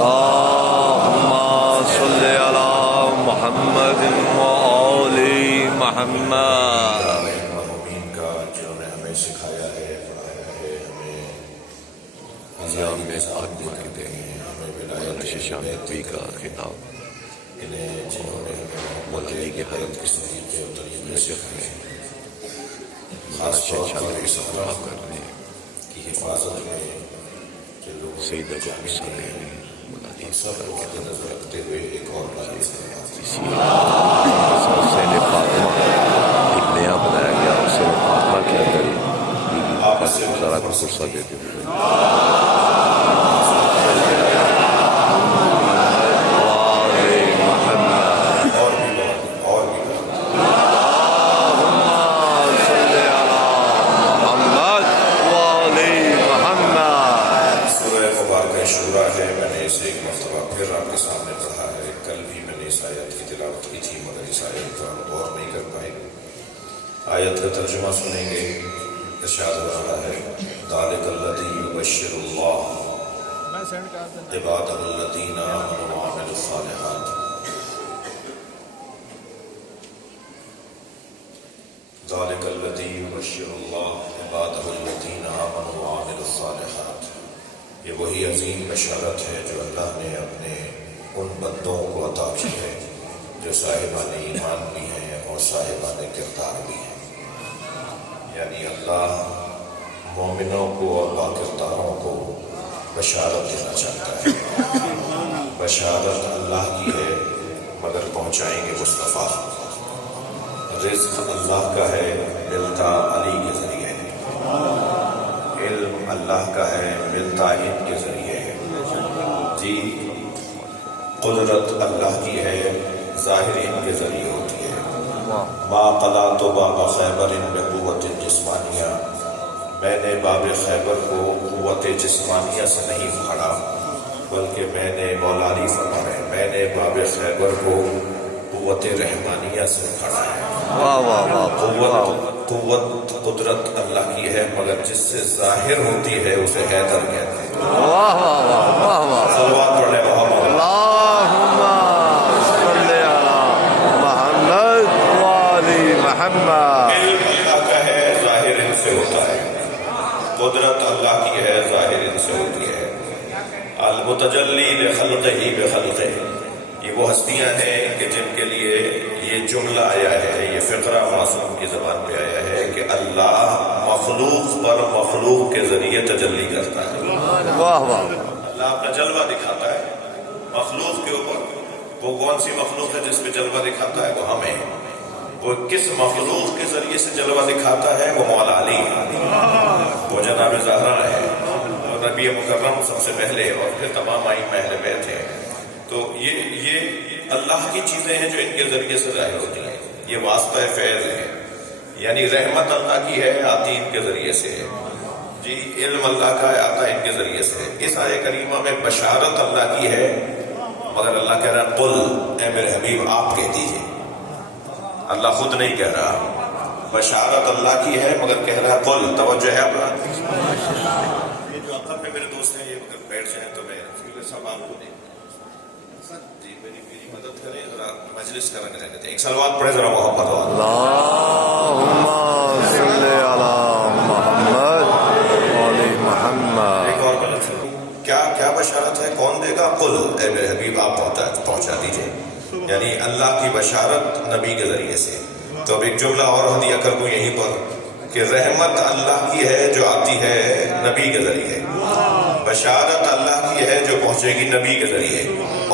اللهم صل على محمد وآل محمد. کا جنہوں نے ہمیں سکھایا ہے، پڑھایا ہے، ہمیں انجام میں خاتمہ کے دیں ہمیں ولایت شام نبی کا خطاب انہیں جنہوں نے مولانا کے حرم کے صدیقے اور طریقے نجف میں خاص طور پر شاہ اس صاحب کرنے کی حفاظت میں کہ لوگ سیدہ کو سامنے مولانا سب کو مد نظر رکھتے ہوئے ایک اور بات اسی حسین فاطمہ ایک نیا بنایا گیا حسین فاطمہ کے اندر آپ سے ذرا کو فرصت دیتے ہوئے شورا ہے، میں نے اسے ایک مرتبہ پھر آپ کے سامنے پڑھا ہے. کل بھی میں نے اس آیت کی تلاوت کی تھی مگر اس آیت پر ہم غور نہیں کر پائے. آیت کا ترجمہ سنیں گے. ارشاد ہو رہا ہے ذالک الذی یبشر اللہ عبادہ الذین آمنوا وعملوا الصالحات. ذالک الذی یبشر اللہ عبادہ الذین آمنوا وعملوا الصالحات. یہ وہی عظیم بشارت ہے جو اللہ نے اپنے ان بندوں کو عطا کی ہے جو صاحبان ایمان بھی ہیں اور صاحبان کردار بھی ہیں. یعنی اللہ مومنوں کو اور باکرداروں کو بشارت دینا چاہتا ہے. بشارت اللہ کی ہے مگر پہنچائیں گے مصطفیٰ. رزق اللہ کا ہے ملتا علی کے ذریعے ہے. علم اللہ کا ہے ملتا ان کے ذریعے ہے. جی قدرت اللہ کی ہے ظاہر ان کے ذریعے ہوتی ہے. ما قلعت باب خیبر بقوت جسمانیہ، میں نے باب خیبر کو قوت جسمانیہ سے نہیں اکھاڑا بلکہ میں نے مولا علی فرما رہے میں نے باب خیبر کو قوت رحمانیہ سے اکھاڑا ہے. قوت قدرت اللہ کی ہے مگر جس سے ظاہر ہوتی ہے اسے حیدر کہتے ہیں. صلوات پڑھیں محمد. اللہم صلی علی محمد وآل محمد. علم اللہ کا ہے ظاہر ان سے ہوتا ہے. قدرت اللہ کی ہے ظاہر ان سے ہوتی ہے. المتجلی لخلقہ بخلقہ، یہ وہ ہستیاں ہیں کہ جن کے لیے یہ جملہ آیا ہے، یہ فقرہ معصوم کی زبان پہ آیا ہے کہ اللہ مخلوق پر مخلوق کے ذریعے تجلی کرتا ہے. واہ واہ. اللہ اپنا جلوہ دکھاتا ہے مخلوق کے اوپر. وہ کون سی مخلوق ہے جس پہ جلوہ دکھاتا ہے؟ وہ ہمیں. وہ کس مخلوق کے ذریعے سے جلوہ دکھاتا ہے؟ وہ مولا علی، وہ جناب زہرا ہے، وہ نبی مکرم سب سے پہلے اور پھر تمام ائمہ اہل بیت ہیں. تو یہ اللہ کی چیزیں ہیں جو ان کے ذریعے سے ظاہر ہوتی ہیں. یہ واسطہ فیض ہے، یعنی رحمت اللہ کی ہے آتی ان کے ذریعے سے ہے. جی علم اللہ کا ہے آتا ان کے ذریعے سے. اس آیہ کریمہ میں بشارت اللہ کی ہے مگر اللہ کہہ رہا ہے قل، اے میرے حبیب آپ کہہ دیجئے. اللہ خود نہیں کہہ رہا. بشارت اللہ کی ہے مگر کہہ رہا ہے قل. توجہ ہے اپنا. یہ جو اقرب میں میرے دوست ہیں یہ اگر بیٹھ جائیں تو میں سب آپ کو دیں جی میری مدد کریں ذرا مجلس کا رنگ رہنے دیں. ایک صلوات پڑھیں ذرا محمد. اللہم صلی علی محمد وآل محمد. ایک اور غلط کیا بشارت ہے؟ کون دے گا؟ قل، اے میرے حبیب آپ پہنچا دیجئے. یعنی اللہ کی بشارت نبی کے ذریعے سے. تو اب ایک جملہ اور ہدیہ کر دوں یہیں پر کہ رحمت اللہ کی ہے جو آتی ہے نبی کے ذریعے. بشارت اللہ کی ہے جو پہنچے گی نبی کے ذریعے.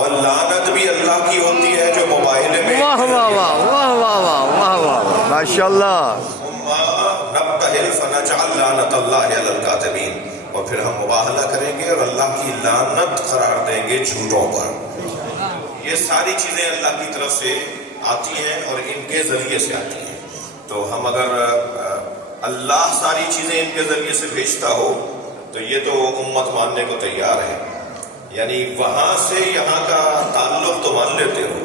اور لعنت بھی اللہ کی ہوتی ہے جو موبائل میں. واہ واہ واہ واہ واہ واہ واہ ماشاءاللہ. نبتہل فنجعل لعنت اللہ علی الکاذبین. اور پھر ہم مباہلہ کریں گے اور اللہ کی لعنت قرار دیں گے جھوٹوں پر. یہ ساری چیزیں اللہ کی طرف سے آتی ہیں اور ان کے ذریعے سے آتی ہیں. تو ہم اگر اللہ ساری چیزیں ان کے ذریعے سے بھیجتا ہو تو یہ تو امت ماننے کو تیار ہے. یعنی وہاں سے یہاں کا تعلق تو مان لیتے ہو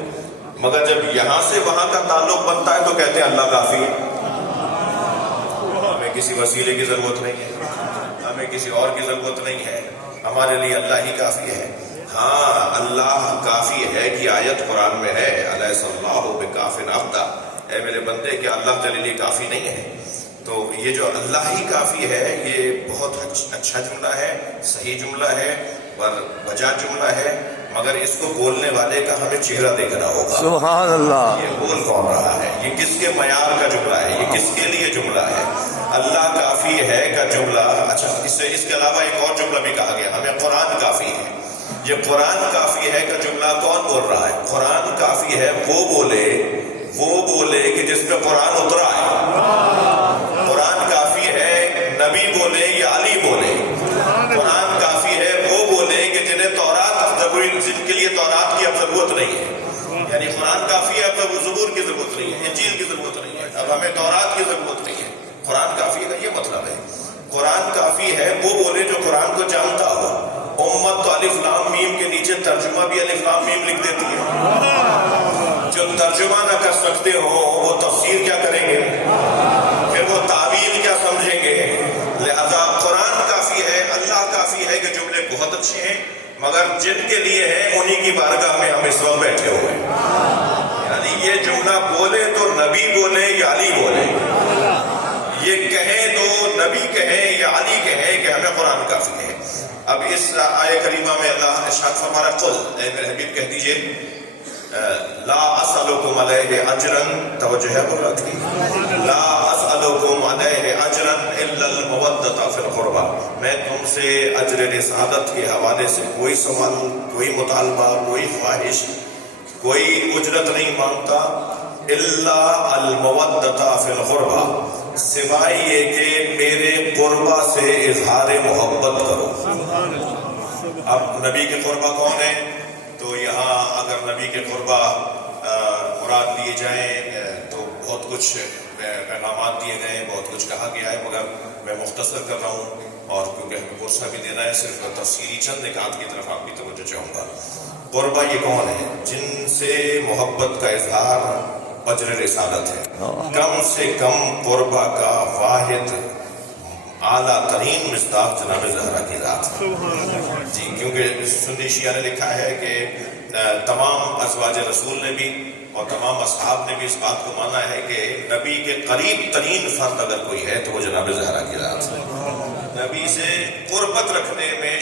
مگر جب یہاں سے وہاں کا تعلق بنتا ہے تو کہتے ہیں اللہ کافی ہے. ہمیں کسی وسیلے کی ضرورت نہیں ہے، ہمیں کسی اور کی ضرورت نہیں ہے، ہمارے لیے اللہ ہی کافی ہے. ہاں اللہ کافی ہے کی آیت قرآن میں ہے، الیس اللہ بکاف عبدہ، اے میرے بندے کہ اللہ تیرے لیے کافی نہیں ہے؟ تو یہ جو اللہ ہی کافی ہے یہ بہت اچھا جملہ ہے، صحیح جملہ ہے اور بجا جملہ ہے، مگر اس کو بولنے والے کا ہمیں چہرہ دیکھنا ہوگا۔ سبحان اللہ۔ یہ بول کون رہا ہے، یہ کس کے معیار کا جملہ ہے، یہ کس کے لیے جملہ ہے؟ اللہ کافی ہے کا جملہ، اچھا اس کے علاوہ ایک اور جملہ بھی کہا گیا ہمیں قرآن کافی ہے۔ یہ قرآن کافی ہے کا جملہ کون بول رہا ہے؟ قرآن کافی ہے وہ بولے کہ جس پہ قرآن اترا ہے۔ قرآن کافی ہے نبی بولے یا علی بولے۔ قرآن کافی ہے وہ بولے کہ جن کے لیے تورات کی اب ضرورت نہیں ہے، یعنی قرآن کافی ہے، اب زبور کی ضرورت نہیں ہے، انجیل کی ضرورت نہیں ہے، اب ہمیں تورات کی ضرورت نہیں ہے۔ قرآن کافی ہے، یہ مطلب ہے۔ قرآن کافی ہے وہ بولے جو قرآن کو جانتا ہو۔ امت تو الف لام میم کے نیچے ترجمہ بھی الف لام میم لکھ دیتی ہے۔ جو ترجمہ نہ کر سکتے ہو وہ تفسیر کیا کریں گے، پھر وہ تعویل کیا سمجھیں گے؟ لہذا قرآن کافی ہے، اللہ کافی ہے کہ جملے بہت اچھے ہیں، مگر جن کے لیے ہیں انہی کی بارگاہ میں ہم اس وقت بیٹھے ہوئے ہیں۔ یعنی یہ جملہ بولے تو نبی بولے یا علی بولے، یہ کہیں تو نبی کہے یا علی کہے کہ ہمیں قرآن کافی ہے۔ اب اس آیہ کریمہ میں اللہ ارشاد فرما رہا، قل، اے میرے حبیب کہہ دیجئے، لا اسألکم علیہ اجرا، توجہ ہے بولت کی، لا اسألکم علیہ اجرا الا المودۃ فی القربى، میں تم سے اجر رسالت کے حوالے سے کوئی سوال، کوئی مطالبہ، کوئی خواہش، کوئی اجرت نہیں مانگتا، الا المودۃ فی القربى، سوائے یہ کہ میرے قربہ سے اظہار محبت کرو۔ اب نبی کے قربہ کون ہے؟ تو یہاں اگر نبی کے قربہ مراد لیے جائیں تو بہت کچھ پیغامات دیے گئے ہیں، بہت کچھ کہا گیا ہے، مگر میں مختصر کر رہا ہوں، اور کیونکہ ہمیں پرسہ بھی دینا ہے، صرف تفصیلی چند نکات کی طرف آپ کی توجہ چاہوں گا۔ قربہ یہ کون ہے؟ جن سے محبت کا اظہار اجر رسالت ہے۔ کم سے کم قربہ کا واحد اعلیٰ ترین مصداق جناب زہرا کی ذات ہے جی، کیونکہ سنی شیعہ نے لکھا ہے کہ تمام ازواج رسول نے بھی اور تمام اصحاب نے بھی اس بات کو مانا ہے کہ نبی کے قریب ترین فرد اگر کوئی ہے تو وہ جناب زہرا کی ذات ہے۔ نبی سے قربت رکھنے میں